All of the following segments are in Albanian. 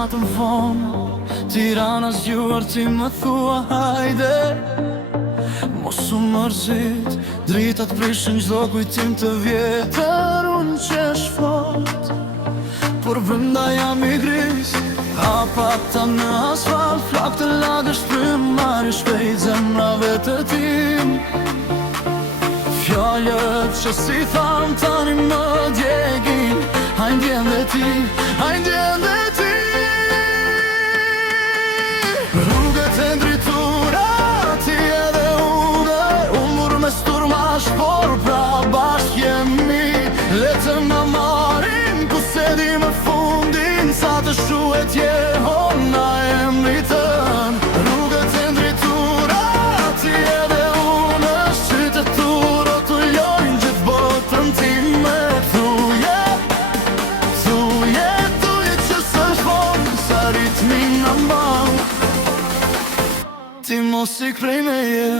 natën vonë, Tirana zgjuar ti më thua hajde. Mos u mërzit, dritat prishin çdo kujtim të vjetër. Unë qesh fort, por brenda jam i gris. Hapata në asfalt, flak të lagësh frym, marrë shpejt zemrave të tim. Fjallët që si tham tani më djegin, hajndjen dhe ti, hajndjen dhe ti. Rrugët e ndritura, ti edhe unë me sturmash, por pra bashk jemi. Le të na marin, ku se di më fundin, sa të shuhet jehona emritën. Rrugët e ndritura, ti edhe unë, qytetur otullojnë gjithë botën time. Thuje që s'është vonë, sa ritmi na mban. Ti mos ik prej meje.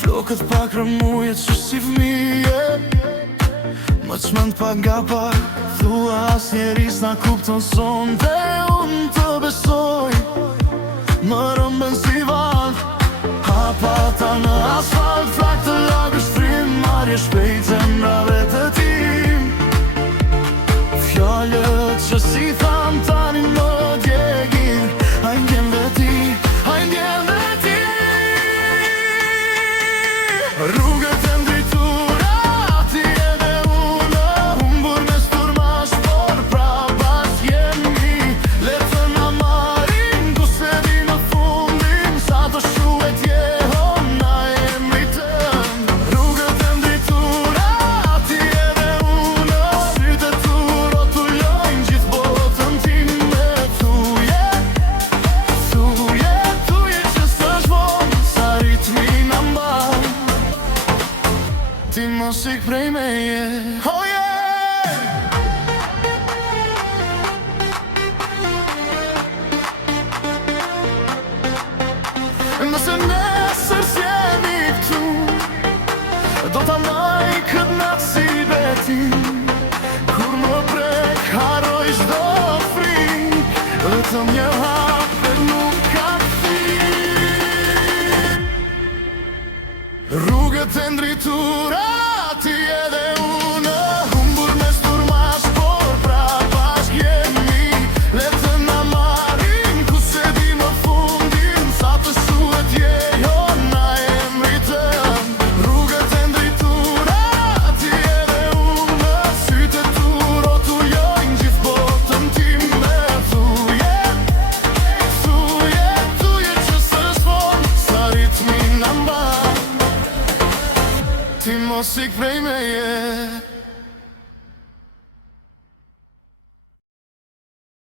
Flokët pak rëmujet që si fëmije, më çmend pak nga pak. Thua as njeri s'na kupton sonte, unë të besoj. Më rëmben si val, hapata në asfalt, flak të lagësh frym, marrje shpejt zemrave të tim. Fjallët që si tham tani më djegin, hajndjen dhe ti, hajndjen dhe ti. Rrugët e ndritura, ti edhe unë, humbur me sturmash, por pra bashk jemi. Le të na marin, ku se di në fundin, sa të shuhet jehona emritën. Rrugët e ndritura, ti edhe unë, qytetur otullojnë gjithë botën time. Thuje që s'është vonë, sa ritmi na mban. Ti mos ik prej meje, oh yeah! Nëse nesër s'jemi këtu, do ta maj këtë natë si betim. Kur më prek, harroj çdo frikë, vetëm një hap e nuk ka kthim. Rrugët e ndritura, ti edhe unë, humbur me sturmash, por pra bashk jemi. Le të na marin, ku se di më fundin, sa të shuhet jehona emritën. Rrugët e ndritura, ti edhe unë, qytetur otullojnë gjithë botën time. Thuje që s'është vonë, sa ritmi na mban. Ti mos ik prej meje.